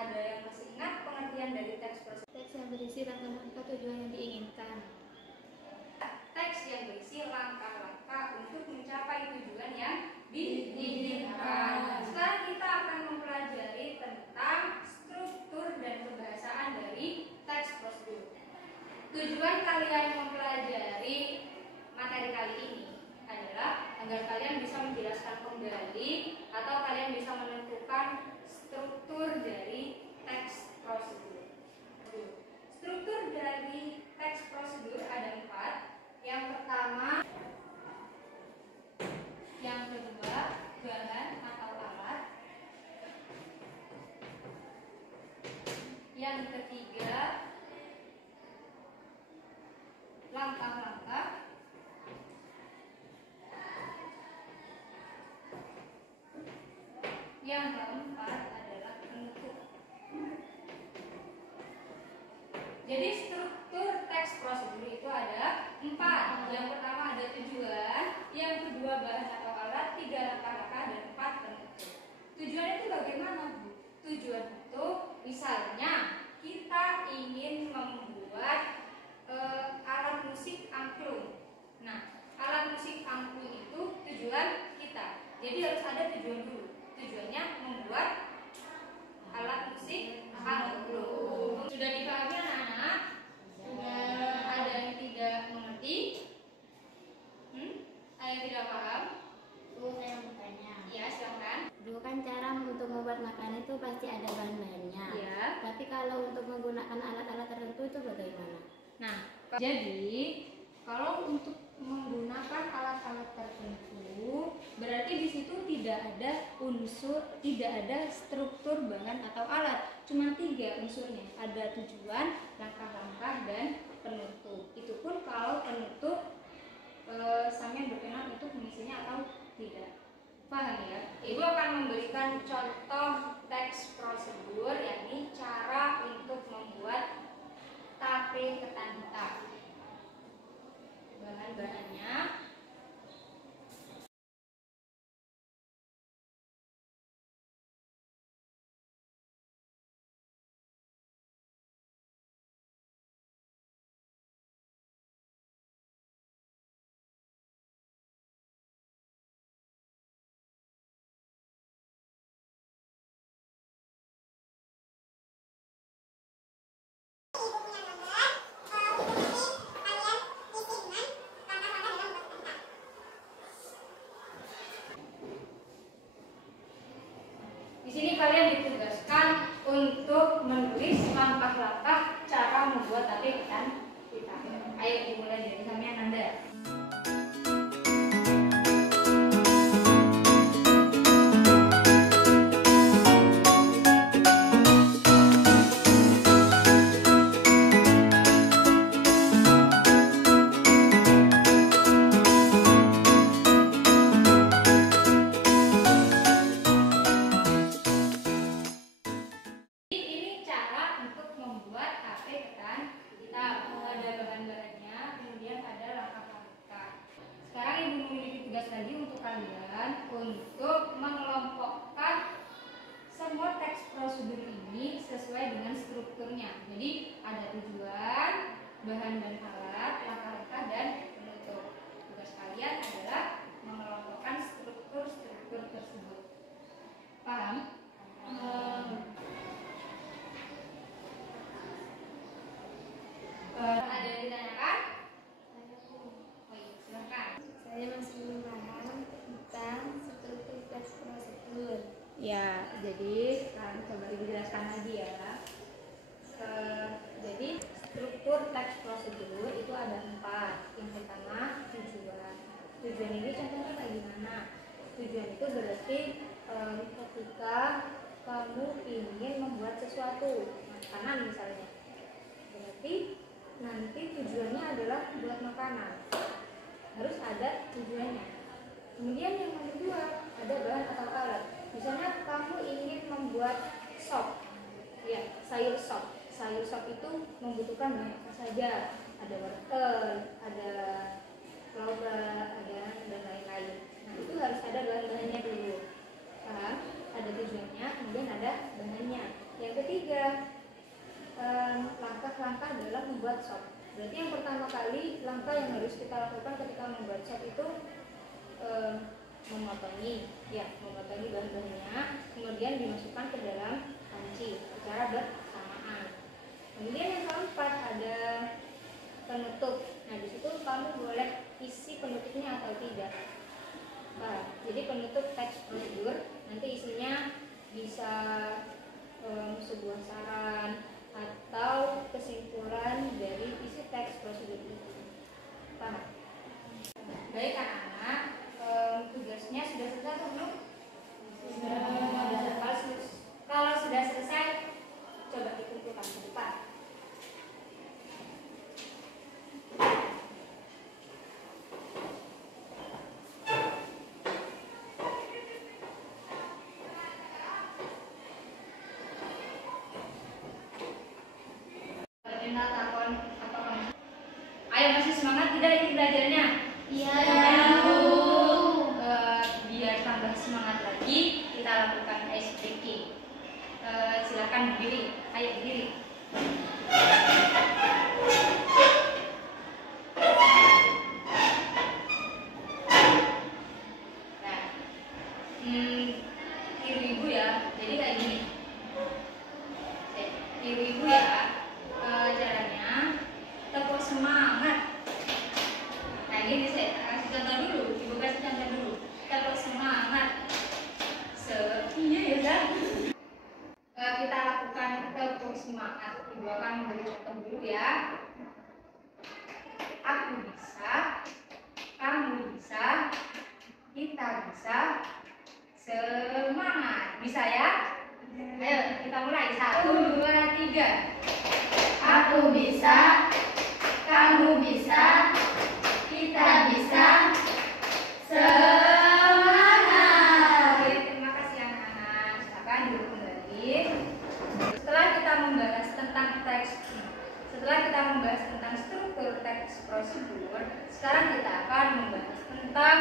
Ada yang masih ingat pengertian dari teks prosedur? Teks yang berisi langkah-langkah tujuan yang diinginkan. Teks yang berisi langkah-langkah untuk mencapai tujuan yang diinginkan. Sekarang kita akan mempelajari tentang struktur dan kebahasaan dari teks prosedur. Tujuan kalian mempelajari materi kali ini adalah agar kalian bisa menjelaskan kembali atau kalian bisa menentukan struktur dari teks prosedur. Struktur dari teks prosedur ada 4. Yang pertama, yang kedua, bahan atau alat. Yang ketiga, langkah-langkah. Yang keempat adalah penutup. Jadi struktur teks prosedur itu ada 4. Yang pertama ada tujuan, yang kedua bahan atau alat, 3 langkah-langkah, dan 4 penutup. Tujuan itu bagaimana, Bu? Tujuan itu misalnya kita ingin membuat alat musik angklung. Nah, alat musik angklung itu tujuan kita. Jadi harus ada tujuan dulu. Tujuannya membuat alat musik angklung. Sudah dipahami anak-anak? Sudah. Ada yang tidak mengerti? Ada yang tidak paham? Bu, saya mau tanya. Iya, silakan. Bu, kan cara untuk membuat makanan itu pasti ada bahan-bahannya. Iya. Tapi kalau untuk menggunakan alat-alat tertentu itu bagaimana? Nah, jadi kalau untuk menggunakan alat-alat tertentu, berarti di situ tidak ada unsur, tidak ada struktur bahan atau alat. Cuma 3 unsurnya. Ada tujuan, langkah-langkah, dan penutup. Itu pun kalau penutup sampean berkenan untuk mengisinya atau tidak. Paham ya? Ibu akan memberikan contoh teks prosedur, yakni cara untuk membuat tape ketan hitam. Bahan-bahannya di sini kalian ditugaskan untuk menulis langkah-langkah cara membuat tape ketan hitam. Ayo dimulai dari sampean Anda. Ini cara untuk membuat tape ketan hitam. Ada bahan-bahannya, kemudian ada langkah-langkah. Sekarang Ibu memiliki tugas lagi untuk kalian untuk mengelompokkan semua teks prosedur ini sesuai dengan strukturnya. Jadi ada tujuan, bahan dan alat, langkah-langkah, dan penutup. Tugas kalian adalah mengelompokkan struktur-struktur tersebut. Paham? Ada yang ditanyakan? Oh iya, silakan. Saya masih belum paham tentang struktur teks prosedur. Ya, jadi sekarang coba Ibu jelaskan lagi ya. Jadi struktur teks prosedur itu ada 4. Yang pertama tujuan. Tujuan ini contohnya kayak gimana? Tujuan itu berarti ketika kamu ingin membuat sesuatu, makanan misalnya, berarti nanti tujuannya adalah buat makanan. Harus ada tujuannya. Kemudian yang kedua ada bahan atau alat. Misalnya kamu ingin membuat sop, ya sayur sop. Sayur sop itu membutuhkan bahan apa saja? Ada wortel, ada lobak, ada dan lain-lain. Nah itu harus ada bahan-bahannya dulu. Paham? Ada tujuannya, kemudian ada bahannya. Yang ketiga memotongi bahan-bahannya, kemudian dimasukkan ke dalam panci secara bersamaan. Kemudian yang keempat ada penutup. Nah, di situ kamu boleh isi penutupnya atau tidak. Nah, jadi penutup teks prosedur nanti isinya bisa sebuah saran atau kesimpulan dari isi teks prosedur itu. Paham? Baik anak-anak, tugasnya sudah selesai atau belum? Sudah. Kalau sudah selesai, coba dikumpulkan ke depan. Ayo, masih semangat tidak ini belajarnya? Iya. Biar tambah semangat lagi, kita lakukan ice breaking. Silakan berdiri. Ayo berdiri. Nah, tiru ibu ya. Jadi kayak gini. Tiru ibu ya. Caranya tepuk semangat. Nah, ini saya kasih contoh dulu. Ibu kasih contoh dulu. Tepuk semangat. Iya ya kan? Kita lakukan tepuk semangat. Ibu akan memberi contoh dulu ya. Aku bisa, kamu bisa, kita bisa. Semangat. Bisa ya? Ayo kita mulai. 1, 2, 3. Aku bisa, kamu bisa, kita bisa. Semangat. Oke, terima kasih anak-anak. Silakan duduk kembali. Setelah kita membahas tentang struktur teks prosedur, sekarang kita akan membahas tentang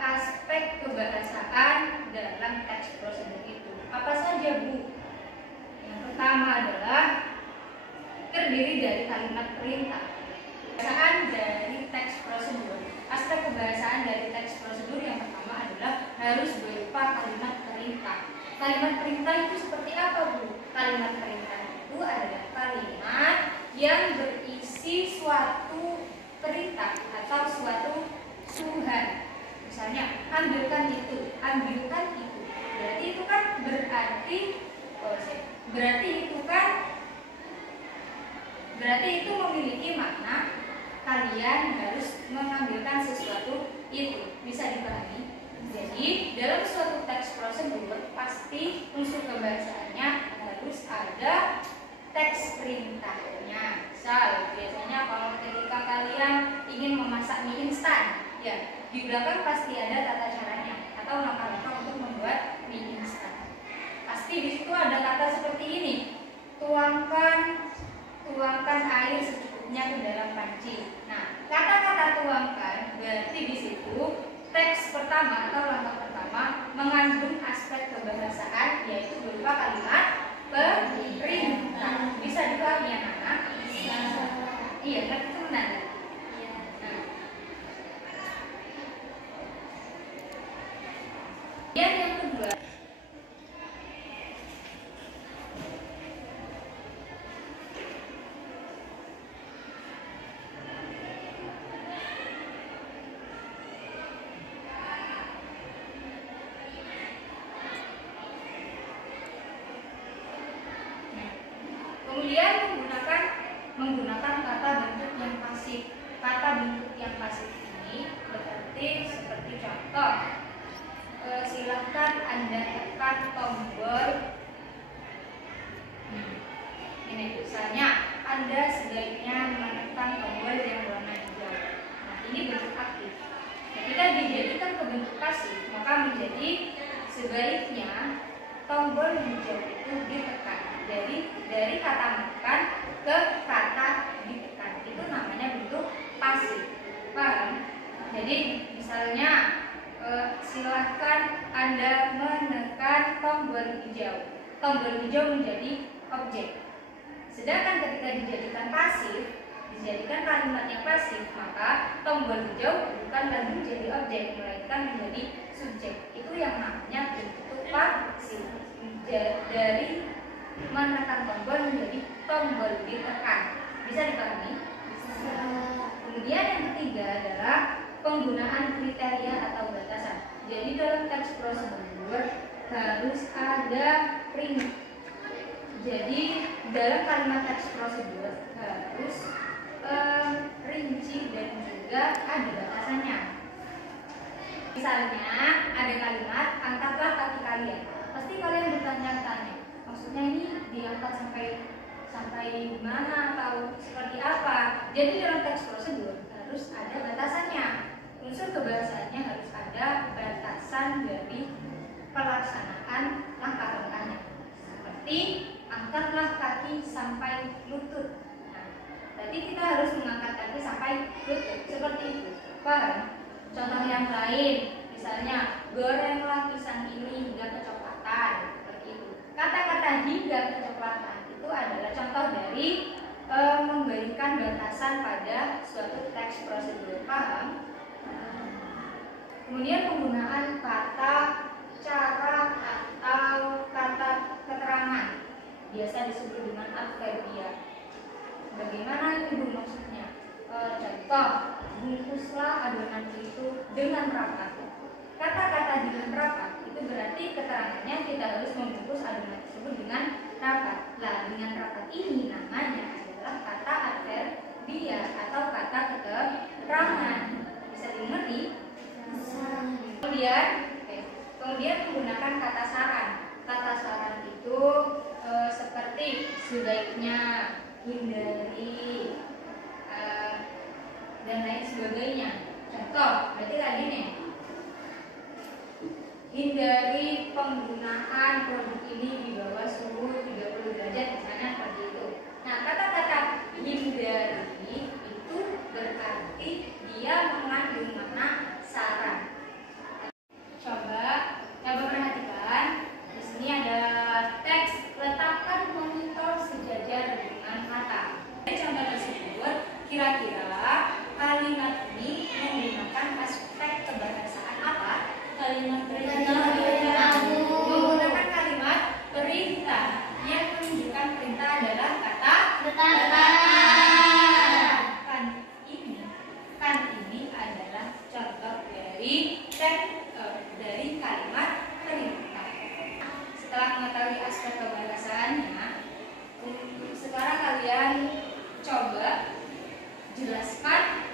aspek kebahasaan dalam teks prosedur itu. Apa saja, Bu? Yang pertama adalah terdiri dari kalimat perintah. Kebahasaan dari teks prosedur. Aspek kebahasaan dari teks prosedur yang pertama adalah harus berupa kalimat perintah. Kalimat perintah itu seperti apa, Bu? Kalimat perintah itu adalah kalimat yang berisi suatu perintah atau suatu suruhan. Misalnya, ambilkan itu, ambilkan itu. Berarti itu kan berarti itu memiliki makna kalian harus mengambilkan sesuatu itu. Bisa dipahami? Jadi, dalam suatu teks prosedur pasti unsur kebahasaannya harus ada teks perintahnya. Misal, biasanya kalau ketika kalian ingin memasak mie instan, ya, di belakang pasti ada tata caranya atau langkah-langkah untuk membuat mie instan. Pasti di situ ada kata seperti ini. Tuangkan air secukupnya ke dalam panci. Nah, kata-kata tuangkan berarti di situ teks pertama atau langkah pertama mengandung aspek kebahasaan, yaitu berupa kalimat perintah. Bisa dipahami ya, anak? Iya, kan itu menanda. Yang kedua, kemudian menggunakan kata bentuk yang pasif. Kata bentuk yang pasif ini berarti seperti contoh. Silahkan Anda tekan tombol. Ini misalnya Anda sebaiknya menekan tombol yang warna hijau. Nah, ini bentuk aktif. Ketika dijadikan ke bentuk pasif, maka menjadi sebaiknya tombol hijau itu ditekan. Jadi dari kata menekan ke kata ditekan itu namanya bentuk pasif. Paham? Jadi misalnya silahkan Anda menekan tombol hijau. Tombol hijau menjadi objek. Sedangkan ketika dijadikan pasif, dijadikan kalimat yang pasif, maka tombol hijau bukan lagi menjadi objek, melainkan menjadi subjek. Itu yang namanya bentuk pasif. Dari menekan tombol menjadi tombol ditekan. Bisa dipahami? Bisa. Kemudian yang ketiga adalah penggunaan kriteria atau batasan. Jadi dalam teks prosedur harus ada ring. Jadi dalam kalimat teks prosedur harus rinci dan juga ada batasannya. Misalnya ada kalimat angkatlah kaki kalian. Pasti kalian bertanya-tanya, maksudnya ini diangkat sampai mana atau seperti apa? Jadi dalam teks prosedur harus ada batasannya. Unsur kebahasaannya harus ada batasan dari pelaksanaan langkah-langkahnya. Seperti angkatlah kaki sampai lutut. Nah, tadi kita harus mengangkat kaki sampai lutut. Seperti itu. Paham? Contoh yang lain, misalnya gorenglah pisang ini hingga kecoklatan. Seperti itu. Kata-kata hingga kecoklatan itu adalah contoh dari memberikan batasan pada suatu teks prosedur. Paham? Kemudian penggunaan kata cara atau kata keterangan biasa disebut dengan adverbia. Bagaimana itu maksudnya? Contoh, bungkuslah adonan itu dengan rapat. Kata-kata dengan rapat itu berarti keterangannya kita harus membungkus adonan tersebut dengan rapat. Nah, dengan rapat ini namanya adalah kata adverbia atau kata keterangan. Bisa dimengerti? Kemudian menggunakan kata saran. Kata saran itu seperti sebaiknya, hindari, dan lain sebagainya. Contoh, berarti tadi nih, hindari penggunaan produk ini di bawah suhu 30 derajat misalnya seperti itu. Nah, kata-kata hindari itu berarti dia mengandung makna saran. Coba perhatikan. Di sini ada teks letakkan monitor sejajar dengan mata. Dari contoh tersebut, kira-kira kalimat ini menggunakan aspek kebahasaan apa? Kalimat perintah. Menggunakan kalimat perintah yang menunjukkan perintah adalah kata ini adalah contoh dari kalimat perintah. Setelah mengetahui aspek kebahasaannya, sekarang kalian coba jelaskan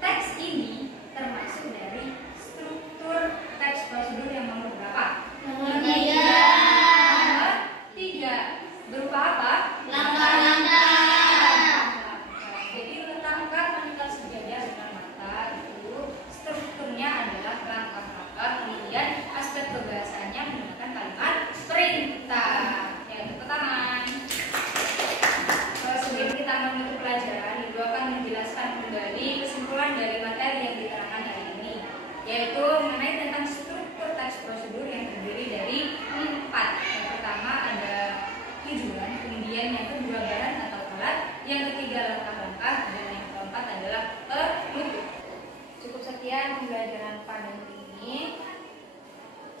teks ini termasuk dari struktur teks prosedur yang nomor berapa? Nomor 3. Nomor 3. Berupa apa? Langkah-langkah. Jadi letakkan monitor sejajar dengan mata itu strukturnya adalah langkah-langkah. Kemudian aspek kebahasaannya menggunakan kalimat perintah. Ya, tepuk tangan. Sebelum kita menutup pelajaran, Ibu akan menjelaskan kembali kesimpulan dari materi yang diterangkan hari ini, yaitu mengenai tentang struktur teks prosedur yang terdiri dari 4. Yang pertama ada tujuan, kemudian yang kedua bahan atau alat, yang ketiga langkah-langkah, dan yang keempat adalah penutup. Cukup sekian pembelajaran pada hari ini.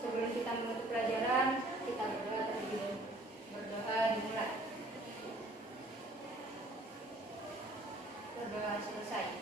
Sebelum kita menutup pelajaran, kita berdoa terlebih dahulu. Berdoa dimulai. Berdoa selesai.